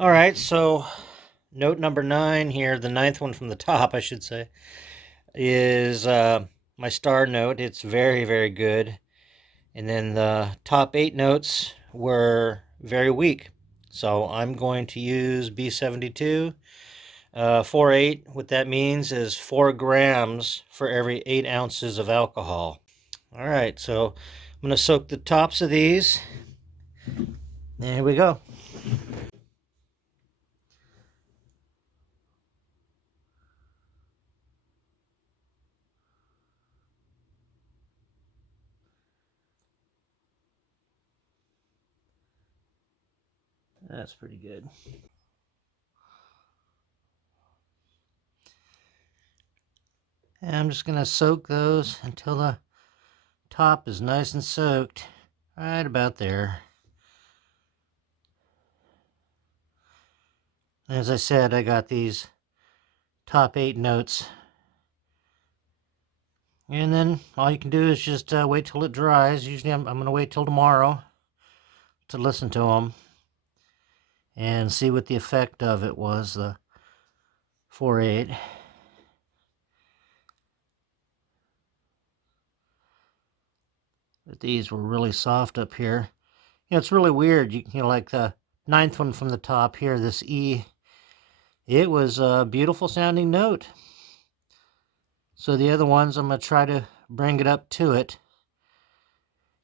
All right, so note number 9 here, the ninth one from the top, I should say, is my star note. It's very, very good. And then the top 8 notes were very weak. So I'm going to use B72. 4-8, what that means is 4 grams for every 8 ounces of alcohol. All right, so I'm going to soak the tops of these. And here we go. That's pretty good. And I'm just going to soak those until the top is nice and soaked. Right about there. As I said, I got these top 8 notes. And then all you can do is just wait till it dries. Usually I'm going to wait till tomorrow to listen to them and see what the effect of it was, the 4-8. But these were really soft up here. You know, it's really weird. You know, like the ninth one from the top here, this E, it was a beautiful sounding note. So the other ones, I'm going to try to bring it up to it.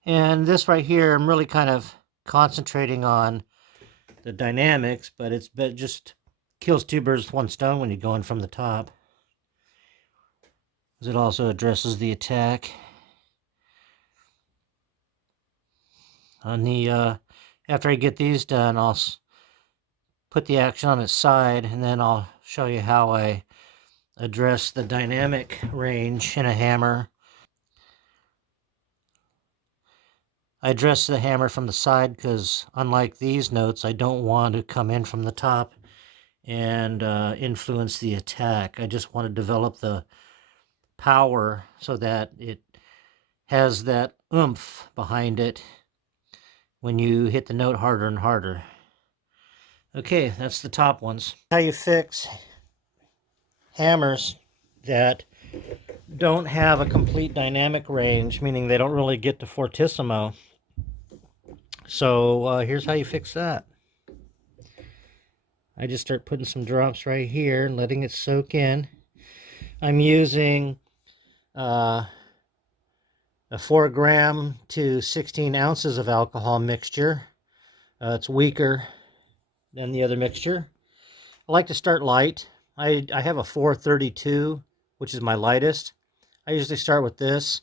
And this right here, I'm really kind of concentrating on the dynamics, but it just kills two birds with one stone when you're going from the top. It also addresses the attack. On the after I get these done, I'll put the action on its side, and then I'll show you how I address the dynamic range in a hammer. I address the hammer from the side because, unlike these notes, I don't want to come in from the top and influence the attack. I just want to develop the power so that it has that oomph behind it when you hit the note harder and harder. Okay, that's the top ones. How you fix hammers that don't have a complete dynamic range, meaning they don't really get to fortissimo. So here's how you fix that. I just start putting some drops right here and letting it soak in. I'm using a 4 gram to 16 ounces of alcohol mixture. It's weaker than the other mixture. I like to start light. I have a 432, which is my lightest. I usually start with this.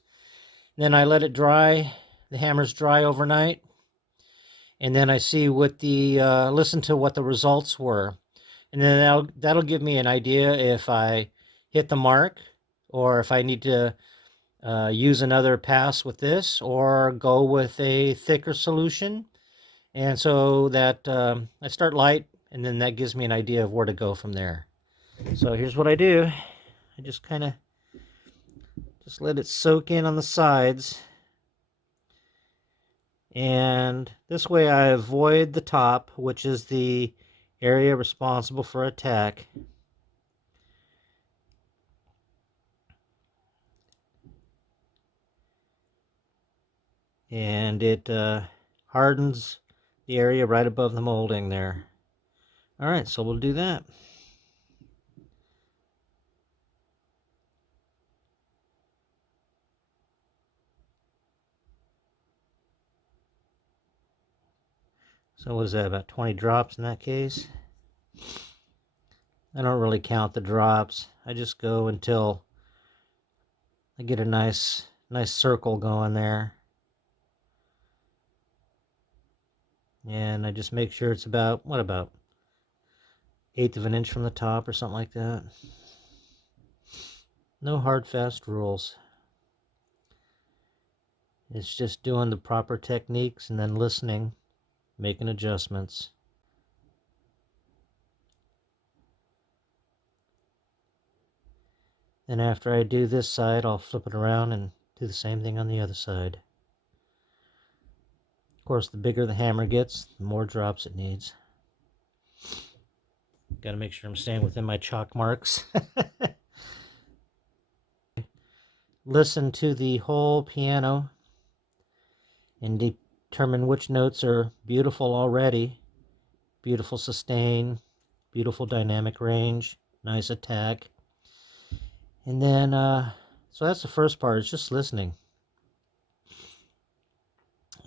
Then I let it dry. The hammers dry overnight. And then I see what the listen to what the results were, and then that'll give me an idea if I hit the mark or if I need to use another pass with this or go with a thicker solution. And so that I start light, and then that gives me an idea of where to go from there. So here's what I do. I just kind of just let it soak in on the sides. And this way I avoid the top, which is the area responsible for attack. And it hardens the area right above the molding there. All right, so we'll do that. So what is that, about 20 drops in that case? I don't really count the drops. I just go until I get a nice circle going there. And I just make sure it's about, what, about 1/8 of an inch from the top or something like that. No hard, fast rules. It's just doing the proper techniques and then listening, making adjustments. Then after I do this side, I'll flip it around and do the same thing on the other side. Of course, the bigger the hammer gets, the more drops it needs. Got to make sure I'm staying within my chalk marks. Listen to the whole piano and determine which notes are beautiful already. Beautiful sustain, beautiful dynamic range, nice attack. And then, so that's the first part, it's just listening.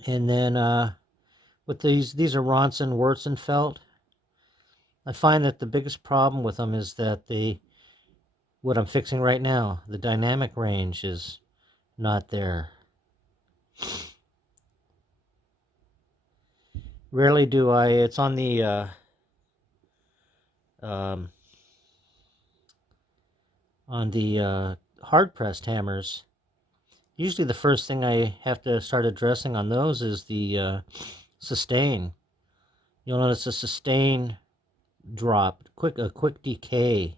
And then with these are Ronson Wurzenfeld. I find that the biggest problem with them is that what I'm fixing right now, the dynamic range is not there. Rarely do I, it's on the hard pressed hammers. Usually the first thing I have to start addressing on those is the sustain. You'll notice a sustain drop, a quick decay.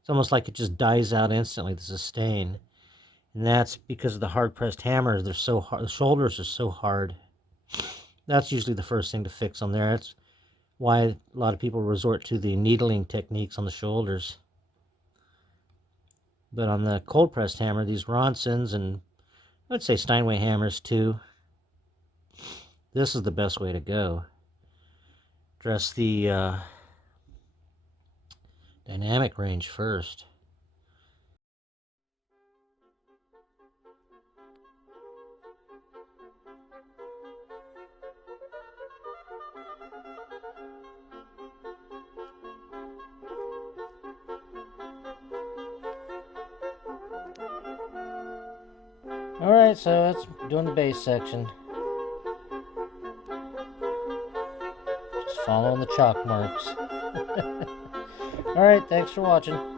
It's almost like it just dies out instantly, the sustain. And that's because of the hard pressed hammers. They're so hard, the shoulders are so hard. That's usually the first thing to fix on there. That's why a lot of people resort to the needling techniques on the shoulders. But on the cold pressed hammer, these Ronsons and I'd say Steinway hammers too, this is the best way to go. Address the dynamic range first. Alright, so that's doing the bass section. Just following the chalk marks. Alright, thanks for watching.